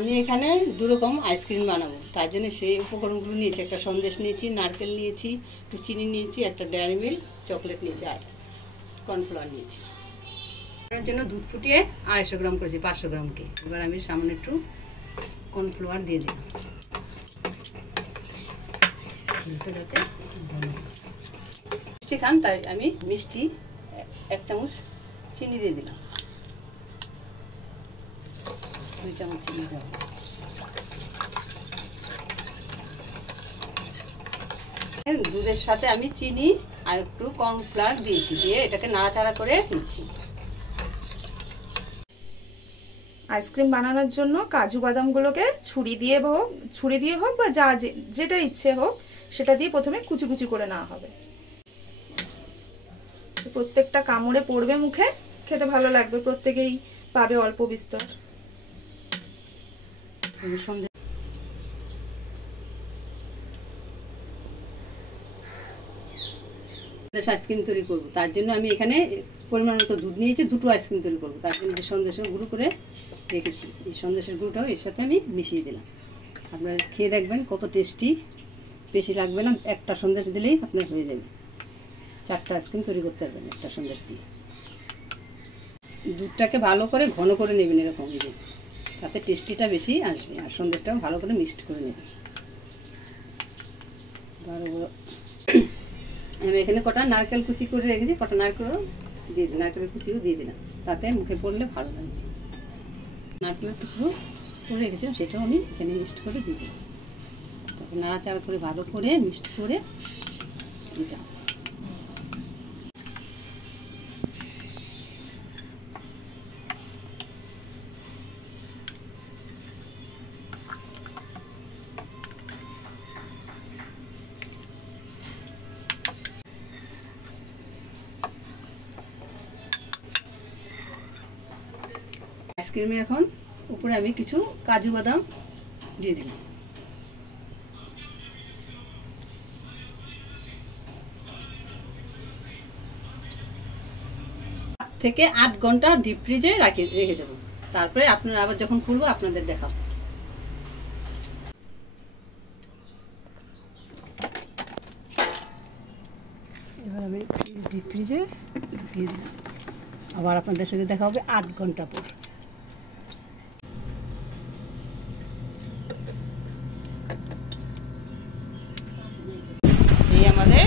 আমি এখানে দু রকম আইসক্রিম বানাবো, তার জন্য সেই উপকরণগুলো নিয়েছি। একটা সন্দেশ নিয়েছি, নারকেল নিয়েছি, একটু চিনি নিয়েছি, একটা ডেয়ারি মিল্ক চকলেট নিয়েছি, আর কর্নফ্লাওয়ার নিয়েছি। এর জন্য দুধ ফুটিয়ে 250 গ্রাম করেছি 500 গ্রামকে। এবার আমি সামান্য একটু কর্নফ্লাওয়ার দিয়ে দিলাম, মিষ্টি খান তাই আমি মিষ্টি 1 চামচ চিনি দিয়ে দিলাম, 2 চামচ চিনি দেবো। দুধের সাথে আমি চিনি আর একটু কর্নফ্লাওয়ার দিয়েছি, দিয়ে এটাকে নাড়াচাড়া করে নিচ্ছি। আইসক্রিম বানানোর জন্য কাজু বাদামগুলোকে ছুরি দিয়ে হোক বা যেটা ইচ্ছে হোক সেটা দিয়ে প্রথমে কুচি কুচি করে নেওয়া হবে। প্রত্যেকটা কামড়ে পড়বে মুখে, খেতে ভালো লাগবে, প্রত্যেকেই পাবে অল্প বিস্তর। আইসক্রিম তৈরি করবো, তার জন্য আমি এখানে পরিমাণ মতো দুধ নিয়েছি, 2টো আইসক্রিম তৈরি করবো। তার জন্য যে সন্দেশের গুঁড়ো করে রেখেছি, এই সন্দেশের গুঁড়োটাও এর সাথে আমি মিশিয়ে দিলাম। আপনারা খেয়ে দেখবেন কত টেস্টি, বেশি লাগবে না, একটা সন্দেশ দিলেই আপনার হয়ে যাবে। 4টা আইসক্রিম তৈরি করতে পারবেন একটা সন্দেশ দিয়ে। দুধটাকে ভালো করে ঘন করে নেবেন এরকম, তাতে টেস্টিটা বেশি আসবে, আর সন্দেশটাও ভালো করে মিক্সড করে নেবেন। আমি এখানে কটা নারকেল কুচি করে রেখেছি, কটা নারকেলও দিয়ে দিই, নারকেলের কুচিও দিয়ে দিলাম, তাতে মুখে পড়লে ভালো লাগবে। নারকেলের টুকরো করে রেখেছিলাম, সেটাও আমি এখানে মিক্সড করে দিয়ে দিই। তারপর নাড়াচাড়া করে ভালো করে মিক্সড করে দিতাম। আইসক্রিমে এখন উপরে আমি কিছু কাজু বাদাম দিয়ে দিলাম। 7 থেকে 8 ঘন্টা ডিপ ফ্রিজে রেখে দেবো। তারপরে আপনারা আবার যখন খুলবো আপনাদের দেখাবো। এবার আমি ডিপ ফ্রিজে ঢুকিয়ে দিলাম, আবার আপনাদের সাথে দেখা হবে 8 ঘন্টা পর। এই আমাদের